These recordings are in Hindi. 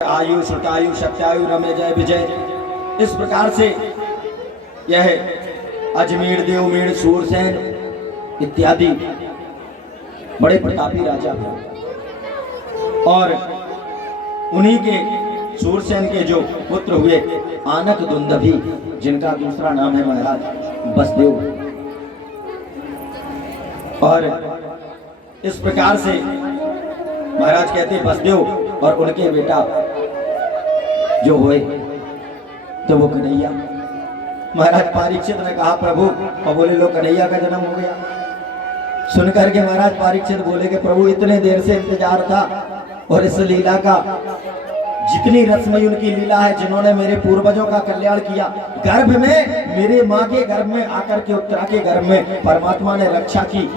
आयु श्रुतायु सत्यायु रमे जय विजय। इस प्रकार से यह अजमेर देवमेर सूरसेन इत्यादि बड़े प्रतापी राजा हैं और उन्हीं के सूरसेन के जो पुत्र हुए आनक दुंदभी, जिनका दूसरा नाम है महाराज बसदेव। और इस प्रकार से महाराज कहते हैं बसदेव और उनके बेटा जो हुए तो वो कन्हैया। महाराज परीक्षित ने कहा प्रभु, और बोले लो कन्हैया का जन्म हो गया। सुनकर के महाराज परीक्षित बोले कि प्रभु इतने देर से इंतजार था और इस लीला का जितनी रसमयी उनकी लीला है, जिन्होंने मेरे पूर्वजों का कल्याण किया, गर्भ में मेरे माँ के गर्भ में आकर के उत्तरा के गर्भ में परमात्मा ने रक्षा की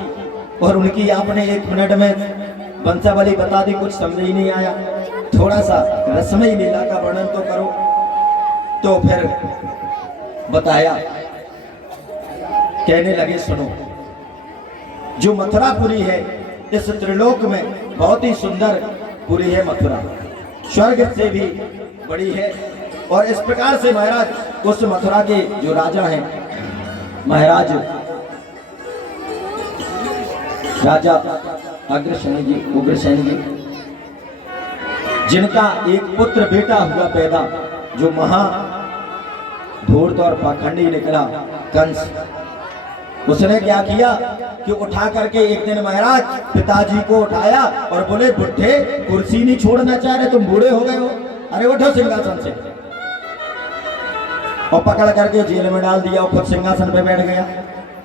और उनकी आपने 1 मिनट में वंशावली बता दी, कुछ समझ ही नहीं आया। थोड़ा सा रसमयी लीला का वर्णन तो करो। तो फिर बताया, कहने लगे सुनो, जो मथुरापुरी है इस त्रिलोक में बहुत ही सुंदर पुरी है मथुरा, स्वर्ग से भी बड़ी है। और इस प्रकार से महाराज उस मथुरा के जो राजा हैं, महाराज राजा अग्रसेन जी, उग्रसेन जी, जिनका एक पुत्र बेटा हुआ पैदा, जो महा धूर्त और पाखंडी निकला कंस। उसने क्या किया कि उठा करके एक दिन महाराज पिताजी को उठाया और बोले बुढ़े कुर्सी नहीं छोड़ना चाह रहे, तुम बूढ़े हो गए हो, अरे उठो सिंहासन से। और पकड़ करके जेल में डाल दिया और खुद सिंहासन पे बैठ गया।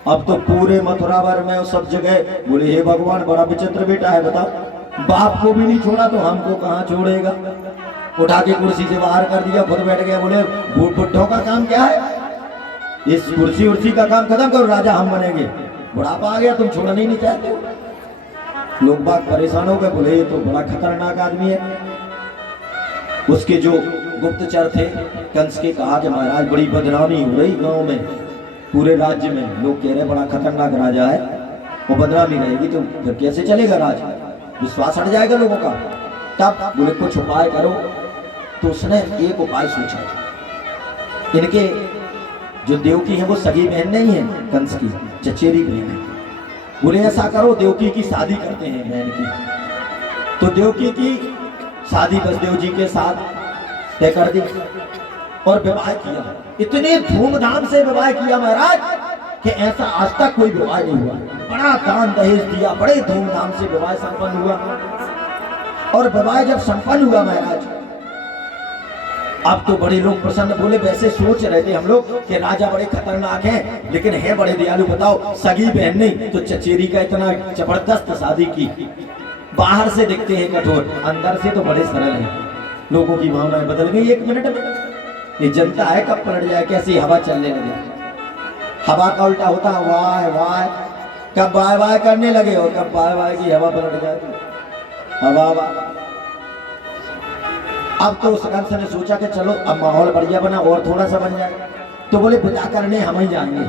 अब तो पूरे मथुरा भर में और सब जगह बोले हे भगवान, बड़ा विचित्र बेटा है, बताओ, बाप को भी नहीं छोड़ा तो हमको कहाँ छोड़ेगा। उठा के कुर्सी से बाहर कर दिया, खुद बैठ गया। बोले बुढ़ों का काम क्या है, इस कुर्सी उर्सी का काम खत्म करो, राजा हम बनेंगे। बुढ़ापा आ गया, तुम छोड़ना ही नहीं चाहते। लोग बात परेशान हो गए, बोले ये तो बड़ा खतरनाक आदमी है। उसके जो गुप्तचर थे कंस के, कहा कि महाराज बड़ी बदनामी हो रही गांव में, पूरे राज्य में लोग कह रहे बड़ा खतरनाक राजा है, वो बदनामी रहेगी तो फिर कैसे चलेगा राज, विश्वास हट जाएगा लोगों का। तब बोले कुछ उपाय करो। तो उसने एक उपाय सोचा, इनके जो देवकी है वो सगी बहन नहीं है कंस की, चचेरी बहन है। बोले ऐसा करो, देवकी की शादी करते हैं बहन की। तो देवकी की शादी बसदेव जी के साथ तय कर दी और विवाह किया। इतने धूमधाम से विवाह किया महाराज कि ऐसा आज तक कोई विवाह नहीं हुआ। बड़ा दान दहेज दिया, बड़े धूमधाम से विवाह संपन्न हुआ। और विवाह जब संपन्न हुआ महाराज, अब तो बड़े लोग प्रसन्न। बोले वैसे सोच रहे थे हम लोग कि राजा बड़े खतरनाक हैं, लेकिन है बड़े दयालु। बताओ, सगी बहन नहीं तो चचेरी का इतना जबरदस्त शादी की। बाहर से दिखते हैं कठोर, अंदर से तो बड़े सरल हैं। लोगों की भावनाएं बदल गई 1 मिनट में। ये जनता है कब पलट जाए, कैसी हवा चलने लगे। हवा का उल्टा होता है वाह वाह, कब वाह वाह करने लगे और कब वाह वाह की हवा पलट जाती हवा वाह। अब तो उस कंस ने सोचा कि चलो अब माहौल बढ़िया बना और थोड़ा सा बन जाए। तो बोले विदा करने हम ही जाएंगे।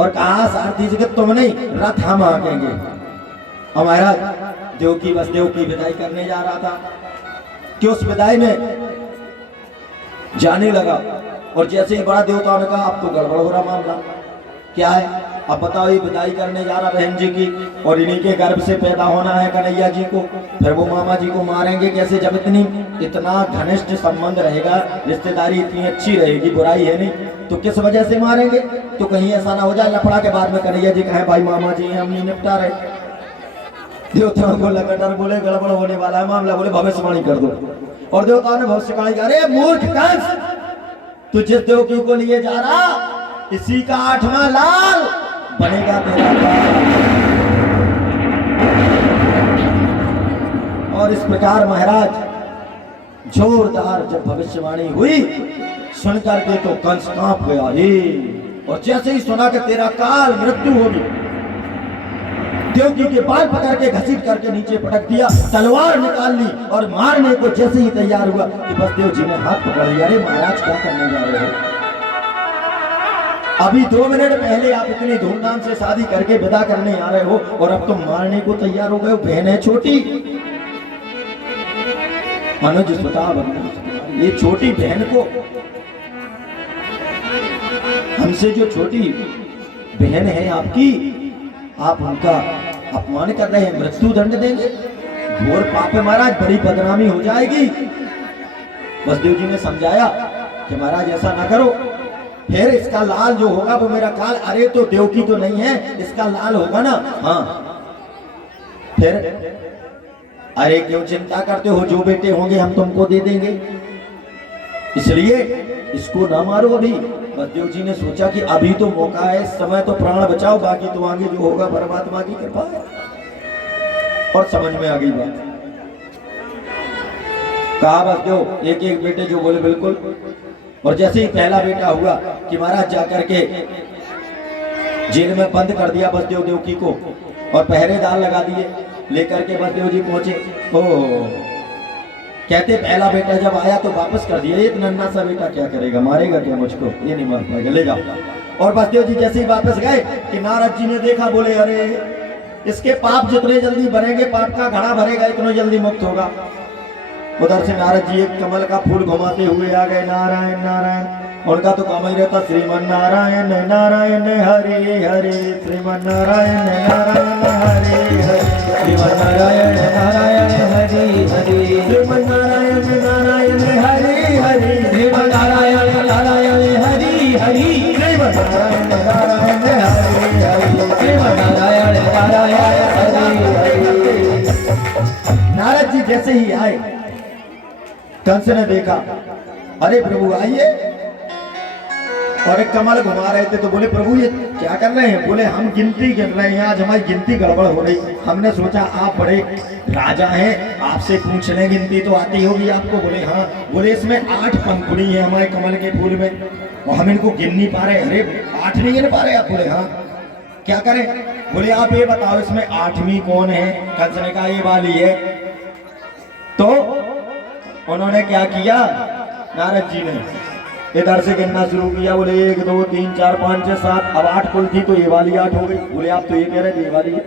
और कहा सारथी से कि तुम नहीं, रथ हम आकेंगे। हमारा देवकी बसदेव की विदाई करने जा रहा था कि उस विदाई में जाने लगा। और जैसे ही बड़ा देवताओं ने कहा अब तो गड़बड़ हो रहा मामला, क्या है अब बताओ, ये विदाई करने जा रहा बहन जी की और इन्हीं के गर्भ से पैदा होना है कन्हैया जी को, फिर वो मामा जी को मारेंगे कैसे, जब इतना घनिष्ठ संबंध रहेगा, रिश्तेदारी इतनी अच्छी रहेगी, बुराई है नहीं, तो किस वजह से मारेंगे। तो कहीं ऐसा ना हो जाए लफड़ा के बाद में कन्हैया जी कहे भाई मामा जी हम नहीं निपटा रहे। देवताओं को लगा डर, बोले गड़बड़ होने वाला है मामला, बोले भविष्यवाणी कर दो। और देवताओं ने भविष्यवाणी की, अरे मूर्ख कंस, तू जिस देवकी को लिए जा रहा इसी का 8वां लाल बनेगा तेरा। और इस प्रकार महाराज जोरदार जब भविष्यवाणी हुई, सुनकर के तो कंस कांप गया। और जैसे ही सुना कि तेरा काल मृत्यु होगी, देवकी के बाल पकड़ के घसीट करके नीचे पटक दिया, तलवार निकाल ली और मारने को जैसे ही तैयार हुआ कि बसदेव जी ने हाथ पकड़ लिया। अरे महाराज क्या करने जा रहे हो, अभी 2 मिनट पहले आप इतनी धूमधाम से शादी करके विदा करने आ रहे हो और अब तुम मारने को तैयार हो गए हो, बहन है छोटी। अनुज सुता बंधु, ये छोटी बहन को, हमसे जो छोटी बहन है आपकी, आप उनका अपमान कर रहे हैं, मृत्यु दंड देंगे, घोर पाप है महाराज, बड़ी बदनामी हो जाएगी। बसदेव जी ने समझाया कि महाराज ऐसा ना करो, फिर इसका लाल जो होगा वो मेरा काल, अरे तो देवकी तो नहीं है, इसका लाल होगा ना। हाँ फिर, अरे क्यों चिंता करते हो, जो बेटे होंगे हम तुमको दे देंगे, इसलिए इसको ना मारो अभी। बसदेव जी ने सोचा कि अभी तो मौका है, इस समय तो प्राण बचाओ, बाकी तो आगे जो होगा परमात्मा की कृपा है। और समझ में आ गई बात। कहा बसदेव एक एक बेटे जो बोले बिल्कुल। और जैसे ही पहला बेटा हुआ कि महाराज जाकर के जेल में बंद कर दिया बसदेव देवकी को, और पहरेदार लगा दिए, लेकर के बसदेव जी पहुंचे। ओ कहते पहला बेटा जब आया तो वापस कर दिया, ये नन्हा सा बेटा क्या करेगा, मारेगा क्या मुझको, ये नहीं मार पाएगा, ले जाओ। और बसदेव जी जैसे ही वापस गए कि नारद जी ने देखा, बोले अरे इसके पाप जितने जल्दी भरेंगे, पाप का घड़ा भरेगा, इतने जल्दी मुक्त होगा। उधर से नारद जी एक कमल का फूल घुमाते हुए आ गए, नारायण नारायण, उनका तो काम ही रहता श्रीमन नारायण नारायण हरे हरे, श्रीमन नारायण नारायण हरे हरे, श्रीमन नारायण नारायण हरे हरे, श्रीमन नारायण नारायण हरे हरे, श्रीमन नारायण नारायण हरे हरे, श्रीमन नारायण नारायण हरे हरे, श्रीमन नारायण नारायण हरे हरे। नारद जी जैसे ही आए, कंस ने देखा, अरे प्रभु आइए, और एक कमल घुमा रहे थे, तो बोले प्रभु ये क्या कर रहे हैं, बोले हम गिनती गिन रहे हैं, आज हमारी गिनती गड़बड़ हो रही, हमने सोचा आप बड़े राजा हैं, आपसे पूछ लें, गिनती तो आती होगी आपको। बोले हाँ। बोले इसमें 8 पंखुड़ी है हमारे कमल के फूल में, और हम इनको गिन नहीं पा रहे। अरे 8 नहीं गिन पा रहे आप? बोले हाँ। क्या करें? बोले आप ये बताओ इसमें 8वीं कौन है? कंस ने कहा ये वाली है। तो उन्होंने क्या किया, नारद जी ने इधर से गिनना शुरू किया। बोले 1 2 3 4 5 6 7, अब 8 कुल थी तो ये वाली 8 हो गई। बोले आप तो ये कह रहे थे ये वाली है।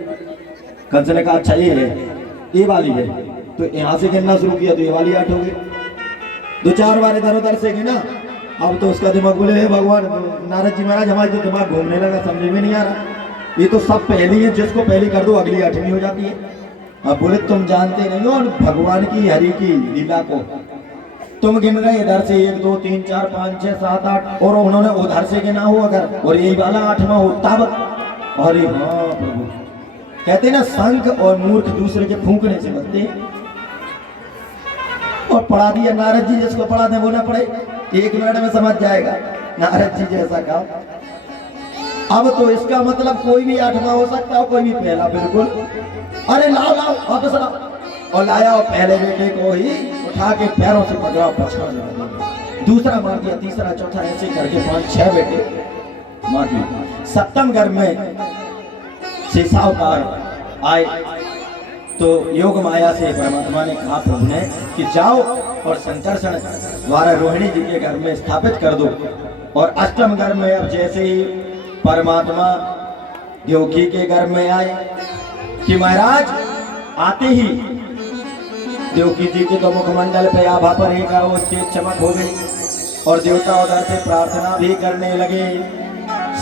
कंस ने कहा अच्छा ये है, ये वाली है। तो यहाँ से गिनना शुरू किया तो ये वाली 8 हो गई। 2-4 बार इधर उधर से गिना, अब तो उसका दिमाग, बोले हे भगवान, नारद जी महाराज हमारे तो दिमाग घूमने लगा, समझ में नहीं आ रहा, ये तो सब पहली है, जिसको पहली कर दो अगली 8वीं हो जाती है। अब बोले तुम जानते नहीं हो भगवान की हरि की लीला को, तुम गिन रहे इधर से 1 2 3 4 5 6 7 8, और उन्होंने उधर से गिना हो अगर, और यही वाला 8वां हो तब। अरे हाँ प्रभु, कहते ना संख और मूर्ख दूसरे के फूंकने से बचते हैं। और पढ़ा दिया नारद जी, जिसको पढ़ा दे वो ना पढ़े, 1 मिनट में समझ जाएगा। नारद जी जैसा काम। अब तो इसका मतलब कोई भी 8वां हो सकता है, कोई भी पहला, बिल्कुल। अरे लाओ लाओ वापस लाओ, और लाया, और पहले बेटे को ही उठा के पैरों से पकड़ा, पछाड़ दिया, दूसरा मार दिया, तीसरा चौथा, ऐसे करके 5-6 बेटे मार दिए। 7वें गर्भ में शेषावतार आए तो योग माया से परमात्मा ने कहा प्रभु ने कि जाओ और संकर्षण द्वारा रोहिणी जी के घर में स्थापित कर दो। और 8वें गर्भ में अब जैसे ही परमात्मा देवकी के घर में आए कि महाराज आते ही देवकी जी के तो मुखमंडल पे आभा पर एक तेज चमक हो गई, और देवता उधर से प्रार्थना भी करने लगे।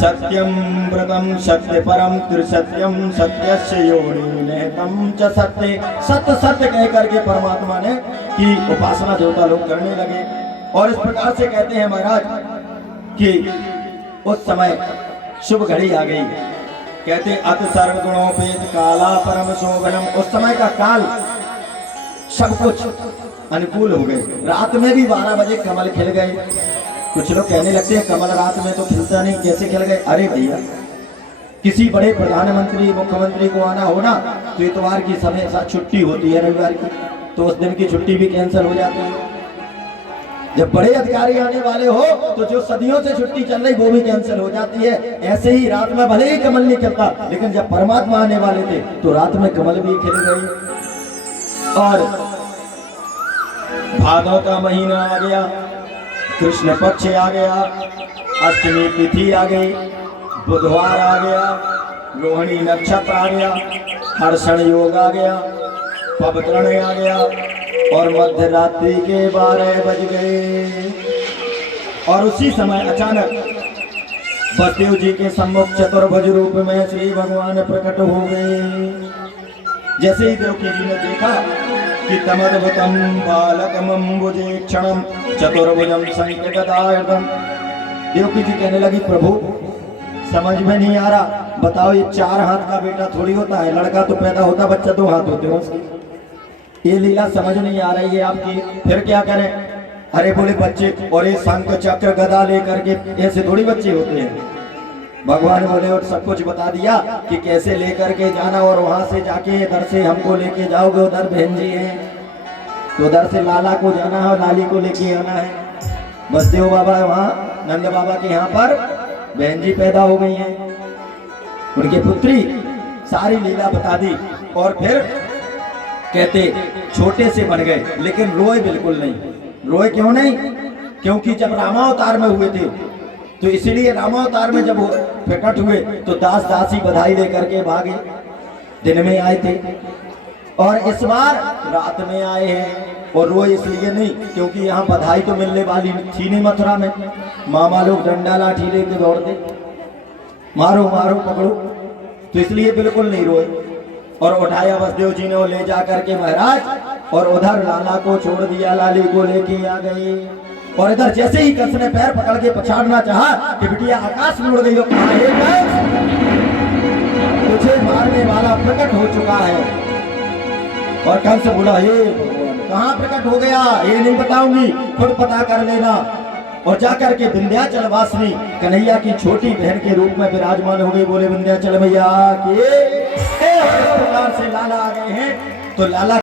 सत्यम व्रतम सत्य परम त्रिसत्यम सत्यस्य योनि निहितम च सत्य, सत्य सत्य कह करके परमात्मा ने की उपासना देवता लोग करने लगे। और इस प्रकार से कहते हैं महाराज कि उस समय शुभ घड़ी आ गई। कहते अत सर्वगुणोपेत काला परम शोभनम, उस समय का काल सब कुछ अनुकूल हो गए। रात में भी 12 बजे कमल खिल गए। कुछ लोग कहने लगते हैं कमल रात में तो खिलता नहीं, कैसे खिल गए? अरे भैया, किसी बड़े प्रधानमंत्री मुख्यमंत्री को आना हो ना तो इतवार की समय साथ छुट्टी होती है, रविवार की, तो उस दिन की छुट्टी भी कैंसिल हो जाती है। जब बड़े अधिकारी आने वाले हो तो जो सदियों से छुट्टी चल रही वो भी कैंसिल हो जाती है। ऐसे ही रात में भले ही कमल नहीं खिलता, लेकिन जब परमात्मा आने वाले थे तो रात में कमल भी खिल गई। और भादव का महीना आ गया, कृष्ण पक्ष आ गया, अष्टमी तिथि आ गई, बुधवार आ गया, रोहिणी नक्षत्र आ गया, हर्षण योग आ गया, पवतरण आ गया, और मध्य रात्रि के 12 बज गए और उसी समय अचानक बसदेव जी के सम्मुख चतुर्भुज रूप में श्री भगवान प्रकट हो गए। जैसे ही देवकी जी ने देखा कि तमद्भुतम बालकमंबुजे क्षणम चतुर्भुजम शंखगदायुधम, देवकी जी कहने लगी प्रभु समझ में नहीं आ रहा, बताओ ये 4 हाथ का बेटा थोड़ी होता है, लड़का तो पैदा होता बच्चा 2 हाथ होते हैं उसके। ये लीला समझ नहीं आ रही है आपकी, फिर क्या करें? अरे बोले बच्चे और ये शंख चक्र गदा लेकर के ऐसे थोड़ी बच्चे होते हैं। भगवान बोले और सब कुछ बता दिया कि कैसे लेकर के जाना, और वहां से जाके इधर से हमको लेके जाओगे, उधर बहन जी है तो उधर से लाला को जाना है और लाली को लेके आना है। बसदेव बाबा वहाँ नंद बाबा के यहाँ पर बहन जी पैदा हो गई हैं, उनकी पुत्री, सारी लीला बता दी। और फिर कहते छोटे से बन गए, लेकिन रोए बिल्कुल नहीं। रोए क्यों नहीं? क्योंकि जब रामावतार में हुए थे तो इसीलिए रामावतार में जब प्रकट हुए तो दास दासी बधाई लेकर के भागे, दिन में आए थे और इस बार रात में आए हैं। और रोए इसलिए नहीं क्योंकि यहाँ बधाई तो मिलने वाली थी नहीं मथुरा में, मामा लोग डंडा लाठी लेके दौड़ते, मारो मारो पकड़ो, तो इसलिए बिल्कुल नहीं रोए। और उठाया बसदेव जी ने वो ले जा करके महाराज, और उधर लाला को छोड़ दिया, लाली को लेके आ गए। और इधर जैसे ही कंस ने पैर पकड़ के पछाड़ना चाहा कि बिटिया आकाश में उड़ गई, तुझे मारने वाला प्रकट हो चुका है। और कंस बोला हे कहाँ प्रकट हो गया ये नहीं बताऊंगी, खुद पता कर लेना। और जाकर के विंध्याचल वासिनी कन्हैया की छोटी बहन के रूप में विराजमान हो गई। बोले विंध्याचल भैया के प्रकार से लाला आ गए हैं। तो लाला